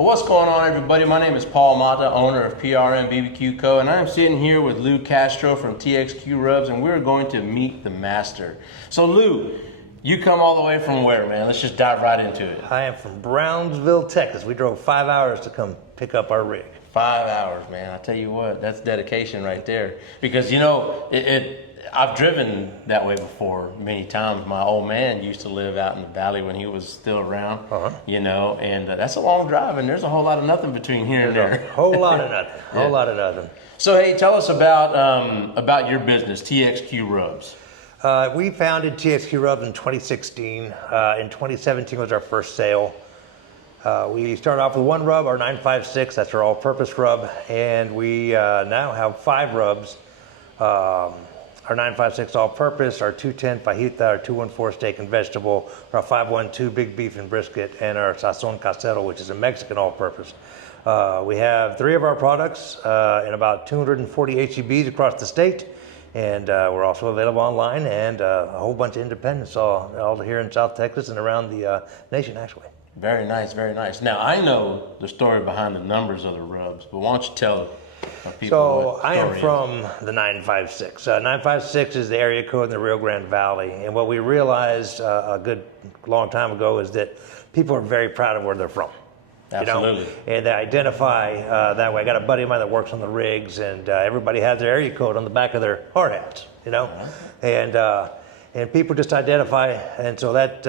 Well, what's going on, everybody? My name is Paul Mata, owner of PRM BBQ Co., and I'm sitting here with Lou Castro from TXQ Rubs, and we're going to meet the master. So, Lou, you come all the way from where, man? Let's just dive right into it. I am from Brownsville, Texas. We drove 5 hours to come pick up our rig. 5 hours, man. I tell you what, that's dedication right there. Because, you know, I've driven that way before many times. My old man used to live out in the valley when he was still around, you know, and that's a long drive, and there's a whole lot of nothing between here and there. A whole lot of nothing. A whole lot of nothing. So, hey, tell us about your business, TXQ Rubs. We founded TXQ Rubs in 2016. In 2017 was our first sale. We started off with one rub, our 956, that's our all-purpose rub, and we now have 5 rubs. Our 956 all-purpose, our 210 fajita, our 214 steak and vegetable, our 512 big beef and brisket, and our sazon casero, which is a Mexican all-purpose. We have 3 of our products in about 240 HEBs across the state, and we're also available online and a whole bunch of independents all here in South Texas and around the nation, actually. Very nice, very nice. Now, I know the story behind the numbers of the rubs, but why don't you tell people So I am from the 956. 956 is the area code in the Rio Grande Valley, and what we realized a good long time ago is that people are very proud of where they're from. Absolutely. You know? And they identify that way. I got a buddy of mine that works on the rigs, and everybody has their area code on the back of their hard hats, you know? And people just identify, and so that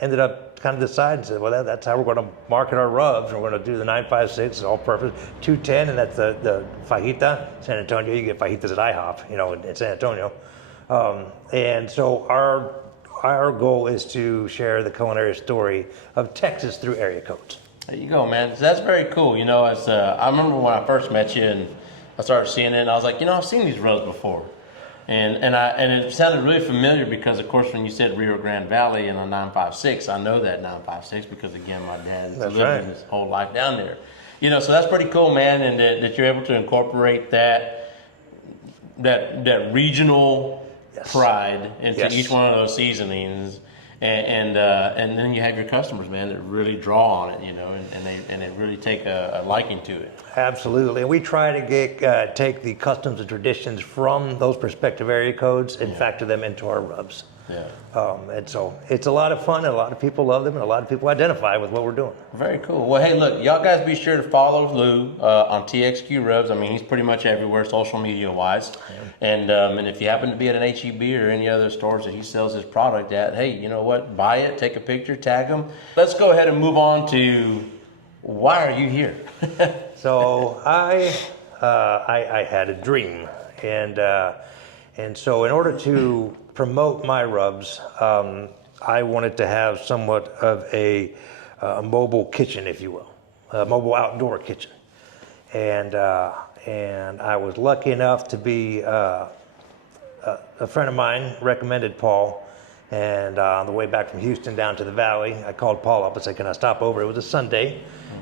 ended up kind of deciding, said, well, that's how we're going to market our rubs. And we're going to do the 956, all-purpose, 210, and that's the fajita. San Antonio, you get fajitas at IHOP, you know, in San Antonio. And so our goal is to share the culinary story of Texas through area codes. There you go, man. So that's very cool. You know, I remember when I first met you and I started seeing it, and I was like, you know, I've seen these rubs before. And it sounded really familiar because, of course, when you said Rio Grande Valley and a 956, I know that 956 because, again, my dad lived his whole life down there. You know, so that's pretty cool, man, and that you're able to incorporate that regional pride into each one of those seasonings. And then you have your customers, man, that really draw on it, you know, and they really take a liking to it. Absolutely, and we try to take the customs and traditions from those respective area codes and factor them into our rubs. Yeah. And so it's a lot of fun, and a lot of people love them, and a lot of people identify with what we're doing. Very cool. Well, hey, look, y'all guys be sure to follow Lou on TXQ Rubs. I mean, he's pretty much everywhere, social media-wise. And if you happen to be at an HEB or any other stores that he sells his product at, hey, you know what? Buy it, take a picture, tag him. Let's go ahead and move on to why are you here? So I had a dream, and so in order to promote my rubs, I wanted to have somewhat of a mobile kitchen, if you will, a mobile outdoor kitchen, and I was lucky enough to be a friend of mine recommended Paul, and on the way back from Houston down to the valley, I called Paul up and said, "Can I stop over?" It was a Sunday,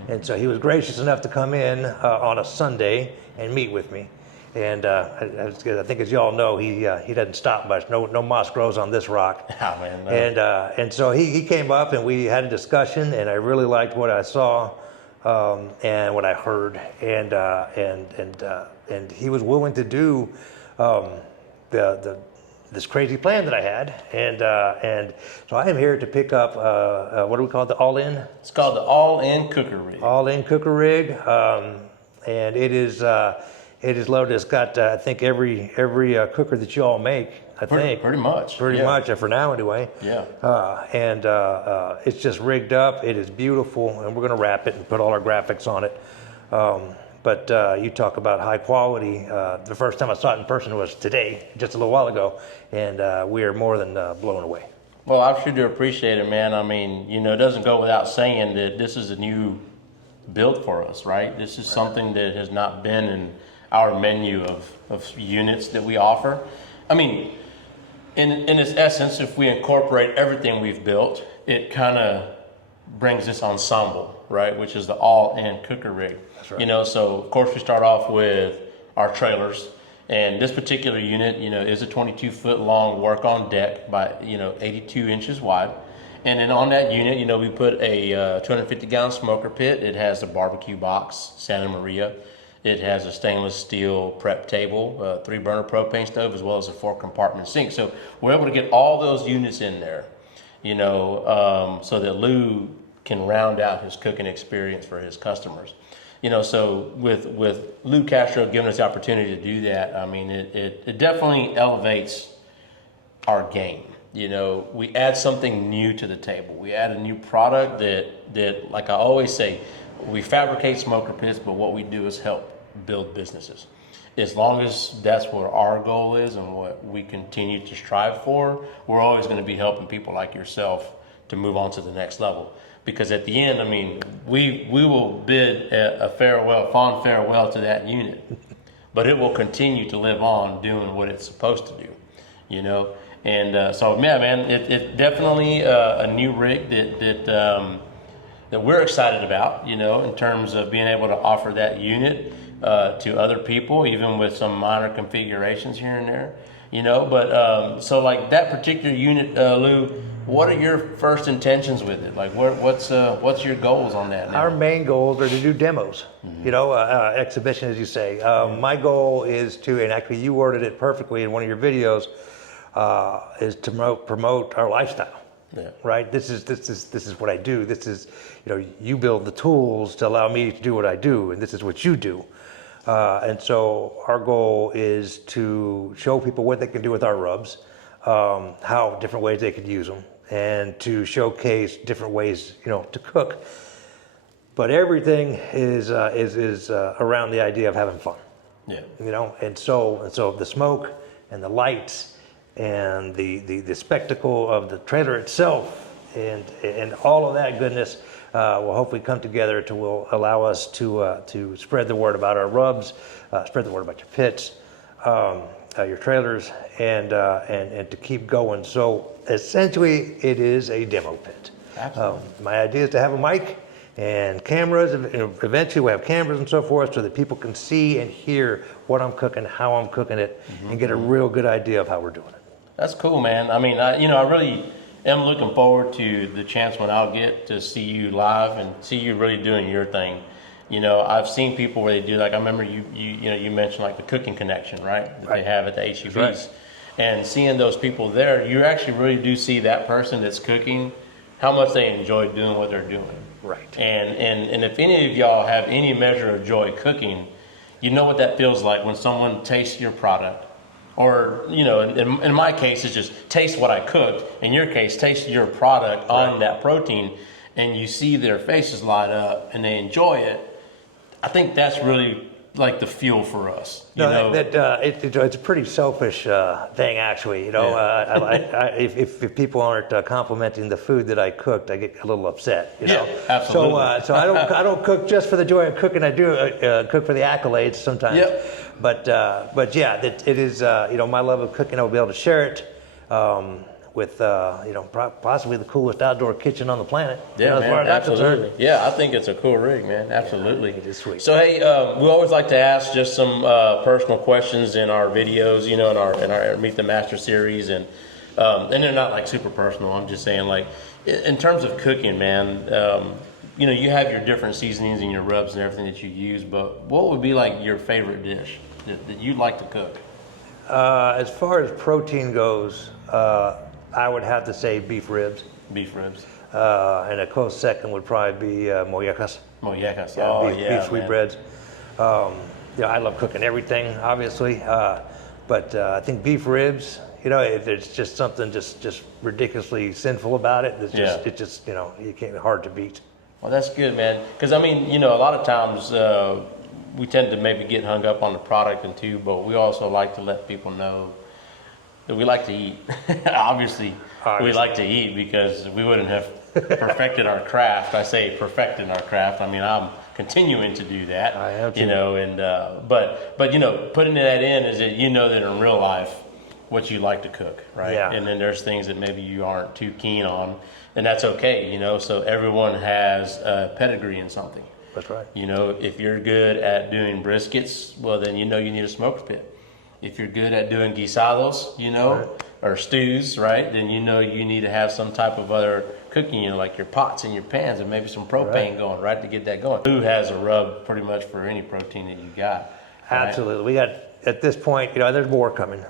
and so he was gracious enough to come in on a Sunday and meet with me. And I think, as you all know, he doesn't stop much. No moss grows on this rock. Oh, man, no. And so he came up and we had a discussion, and I really liked what I saw and what I heard, and he was willing to do this crazy plan that I had, and so I am here to pick up what do we call it? The all-in? It's called the all-in cooker rig. All-in cooker rig, and it is loaded. It's got I think every cooker that you all make. Pretty much. Pretty much, for now anyway. Yeah. And it's just rigged up. It is beautiful, and we're going to wrap it and put all our graphics on it. But you talk about high quality. The first time I saw it in person was today, just a little while ago, and we are more than blown away. Well, I sure do appreciate it, man. I mean, you know, it doesn't go without saying that this is a new build for us, right? This is something that has not been in our menu of units that we offer. I mean, in its essence, if we incorporate everything we've built, it kind of brings this ensemble, right? Which is the all-in cooker rig. That's right. You know, so of course we start off with our trailers, and this particular unit, you know, is a 22-foot long work on deck by, you know, 82 inches wide. And then on that unit, you know, we put a 250-gallon smoker pit. It has the barbecue box, Santa Maria. It has a stainless steel prep table, 3-burner propane stove, as well as a 4-compartment sink. So we're able to get all those units in there, you know, so that Lou can round out his cooking experience for his customers. You know, so with Lou Castro giving us the opportunity to do that, I mean, it definitely elevates our game. You know, we add something new to the table. We add a new product that, like I always say, we fabricate smoker pits, but what we do is help build businesses. As long as that's what our goal is and what we continue to strive for, we're always going to be helping people like yourself to move on to the next level. Because at the end, I mean, we will bid a farewell, fond farewell to that unit, but it will continue to live on doing what it's supposed to do, you know. And so, yeah, man, it's definitely a new rig that we're excited about, you know, in terms of being able to offer that unit to other people, even with some minor configurations here and there, you know. But so, like that particular unit, Lou, what are your first intentions with it? Like, what's your goals on that now? Our main goals are to do demos, you know, exhibition, as you say. My goal is to, and actually you worded it perfectly in one of your videos, is to promote our lifestyle. Yeah. Right. This is what I do. This is, you know, you build the tools to allow me to do what I do, and this is what you do. And so our goal is to show people what they can do with our rubs, how different ways they could use them, and to showcase different ways, you know, to cook. But everything is around the idea of having fun. Yeah. You know, and so the smoke and the lights and the spectacle of the trailer itself and all of that goodness will hopefully come together to will allow us to spread the word about our rubs, spread the word about your pits, your trailers, and to keep going. So essentially, it is a demo pit. Absolutely. My idea is to have a mic and cameras. Eventually, we'll have cameras and so forth, so that people can see and hear what I'm cooking, how I'm cooking it, and get a real good idea of how we're doing it. That's cool, man. I mean, I really am looking forward to the chance when I'll get to see you live and see you really doing your thing. You know, I've seen people where they do, like, I remember you mentioned like the cooking connection, right? That they have at the HEBs. Right. And seeing those people there, you actually really do see that person that's cooking, how much they enjoy doing what they're doing. Right. And if any of y'all have any measure of joy cooking, you know what that feels like when someone tastes your product. Or, you know, in my case, it's just taste what I cooked. In your case, taste your product on that protein, and you see their faces light up and they enjoy it. I think that's really like the fuel for us. It's a pretty selfish thing, actually. You know, if people aren't complimenting the food that I cooked, I get a little upset. You know, absolutely. So I don't cook just for the joy of cooking. I do cook for the accolades sometimes. Yep. But yeah, it is. You know, my love of cooking. I'll be able to share it with you know, possibly the coolest outdoor kitchen on the planet. Yeah, you know, man, absolutely. Yeah, I think it's a cool rig, man. Absolutely. Yeah, it is sweet. So hey, we always like to ask just some personal questions in our videos, you know, in our Meet the Master series, and they're not like super personal. I'm just saying, like, in terms of cooking, man. You know, you have your different seasonings and your rubs and everything that you use, but what would be like your favorite dish that you like to cook? As far as protein goes, I would have to say beef ribs. Beef ribs. And a close second would probably be mollejas. Mollejas. Beef sweetbreads. Yeah, I love cooking everything, obviously, but I think beef ribs. You know, if there's just something just ridiculously sinful about it, it's just you know, you can't hard to beat. Well, that's good, man. Because I mean, you know, a lot of times we tend to maybe get hung up on the product and too, but we also like to let people know that we like to eat. Obviously, we like to eat because we wouldn't have perfected our craft. I say perfected our craft. I mean, I'm continuing to do that. I have to. You know, and but you know, putting that in is that you know that in real life what you like to cook, right? Yeah. And then there's things that maybe you aren't too keen on, and that's okay, you know. So everyone has a pedigree in something. That's right. You know, if you're good at doing briskets, well, then you know you need a smoker pit. If you're good at doing guisados, you know, or stews, right, then you know you need to have some type of other cooking, you know, like your pots and your pans, and maybe some propane going, right, to get that going. Who has a rub pretty much for any protein that you got? Right? Absolutely. We got, at this point, you know, there's more coming,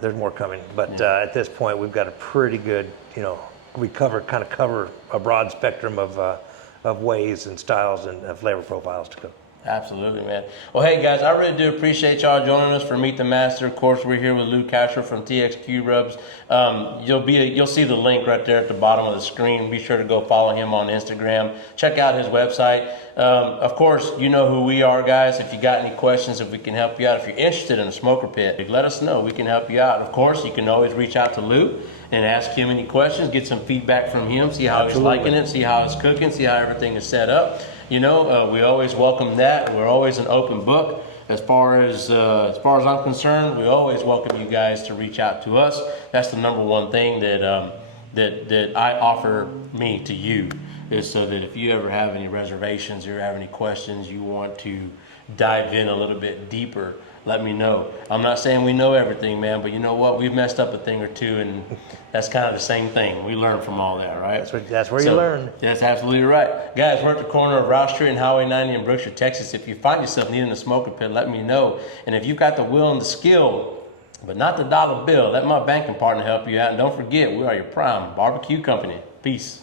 but at this point, we've got a pretty good, you know, we cover a broad spectrum of ways and styles and flavor profiles to cook. Absolutely, man. Well, hey guys, I really do appreciate y'all joining us for Meet the Master. Of course, we're here with Lou Castro from TXQ Rubs. You'll see the link right there at the bottom of the screen. Be sure to go follow him on Instagram. Check out his website. Of course, you know who we are, guys. If you got any questions, if we can help you out, if you're interested in a smoker pit, let us know. We can help you out. Of course, you can always reach out to Lou and ask him any questions, get some feedback from him, see how he's liking it, see how it's cooking, see how everything is set up. You know, we always welcome that. We're always an open book. As far as I'm concerned, we always welcome you guys to reach out to us. That's the number one thing that I offer me to you, is so that if you ever have any reservations or have any questions, you want to dive in a little bit deeper, let me know. I'm not saying we know everything, man, but you know what? We've messed up a thing or two, and that's kind of the same thing. We learn from all that, right? That's where you learn. That's absolutely right. Guys, we're at the corner of Rouse Street and Highway 90 in Brookshire, Texas. If you find yourself needing a smoker pit, let me know. And if you've got the will and the skill, but not the dollar bill, let my banking partner help you out. And don't forget, we are your prime barbecue company. Peace.